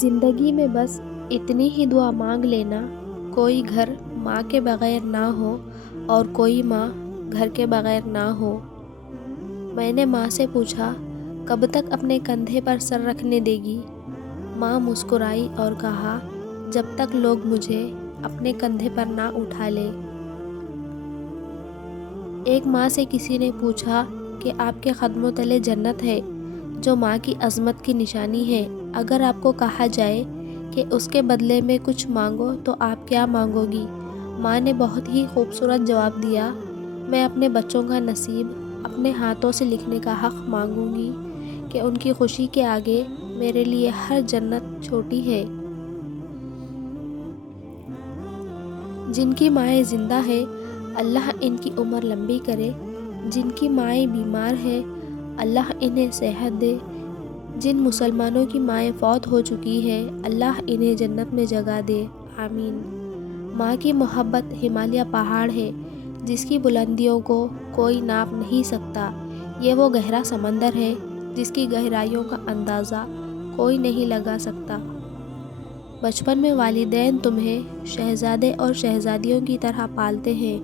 زندگی میں بس اتنی ہی دعا مانگ لینا، کوئی گھر ماں کے بغیر نہ ہو اور کوئی ماں گھر کے بغیر نہ ہو۔ میں نے ماں سے پوچھا، کب تک اپنے کندھے پر سر رکھنے دے گی؟ ماں مسکرائی اور کہا، جب تک لوگ مجھے اپنے کندھے پر نہ اٹھا لیں۔ ایک ماں سے کسی نے پوچھا کہ آپ کے قدموں تلے جنت ہے، جو ماں کی عظمت کی نشانی ہے۔ اگر آپ کو کہا جائے کہ اس کے بدلے میں کچھ مانگو تو آپ کیا مانگو گی؟ ماں نے بہت ہی خوبصورت جواب دیا، میں اپنے بچوں کا نصیب اپنے ہاتھوں سے لکھنے کا حق مانگوں گی کہ ان کی خوشی کے آگے میرے لیے ہر جنت چھوٹی ہے۔ جن کی مائیں زندہ ہے، اللہ ان کی عمر لمبی کرے۔ جن کی مائیں بیمار ہیں، اللہ انہیں صحت دے۔ جن مسلمانوں کی مائیں فوت ہو چکی ہیں، اللہ انہیں جنت میں جگہ دے، آمین۔ ماں کی محبت ہمالیہ پہاڑ ہے، جس کی بلندیوں کو کوئی ناپ نہیں سکتا۔ یہ وہ گہرا سمندر ہے، جس کی گہرائیوں کا اندازہ کوئی نہیں لگا سکتا۔ بچپن میں والدین تمہیں شہزادے اور شہزادیوں کی طرح پالتے ہیں،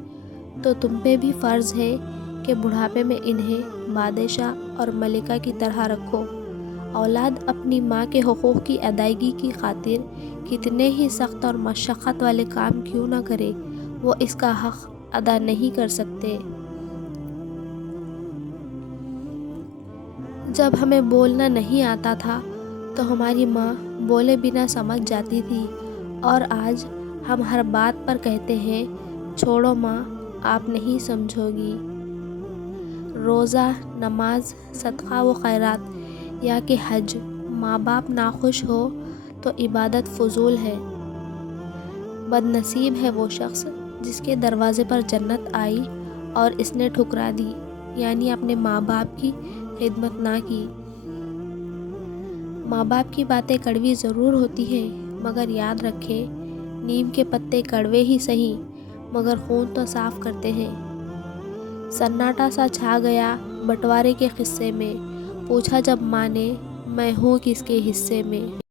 تو تم پہ بھی فرض ہے کہ بڑھاپے میں انہیں بادشاہ اور ملکہ کی طرح رکھو۔ اولاد اپنی ماں کے حقوق کی ادائیگی کی خاطر کتنے ہی سخت اور مشقت والے کام کیوں نہ کرے، وہ اس کا حق ادا نہیں کر سکتے۔ جب ہمیں بولنا نہیں آتا تھا تو ہماری ماں بولے بنا سمجھ جاتی تھی، اور آج ہم ہر بات پر کہتے ہیں، چھوڑو ماں، آپ نہیں سمجھو گی۔ روزہ، نماز، صدقہ و خیرات یا کہ حج، ماں باپ ناخوش ہو تو عبادت فضول ہے۔ بد نصیب ہے وہ شخص جس کے دروازے پر جنت آئی اور اس نے ٹھکرا دی، یعنی اپنے ماں باپ کی خدمت نہ کی۔ ماں باپ کی باتیں کڑوی ضرور ہوتی ہیں، مگر یاد رکھیں، نیم کے پتے کڑوے ہی سہی مگر خون تو صاف کرتے ہیں۔ سناٹا سا چھا گیا بٹوارے کے قصے میں، پوچھا جب ماں نے، میں ہوں کس کے حصے میں؟